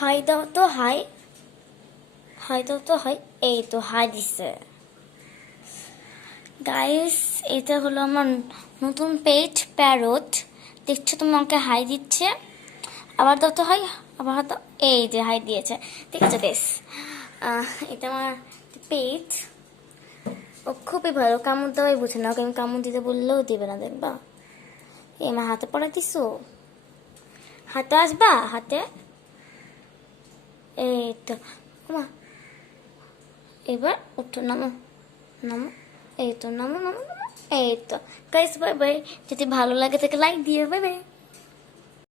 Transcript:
High দাও তো, high high দাও তো, হাই। এই তো হাই দিছে। গাইস, এটা হলো আমার নতুন পেট প্যারট। দেখছো তুমি আমাকে হাই দিচ্ছে। আবার দাও তো হাই, আবার দাও। এই যে হাই দিয়েছে। ঠিক আছে গাইস, এটা আমার পেট। ও খুবই ভালো, কামড় দেওয়াই বুঝে না। ওকে আমি কামড় দিতে বললেও দিবে না, দেখবা। এই আমার হাতে পড়া দিছো, হাতে আসবা হাতে। এই তো মা, এবার উঠো, নামো নামো। এই তো নামো নামো নামো। এই তো গাইস, বাই বাই। যদি ভালো লাগে তাকে লাইক দিও, বাই বাই।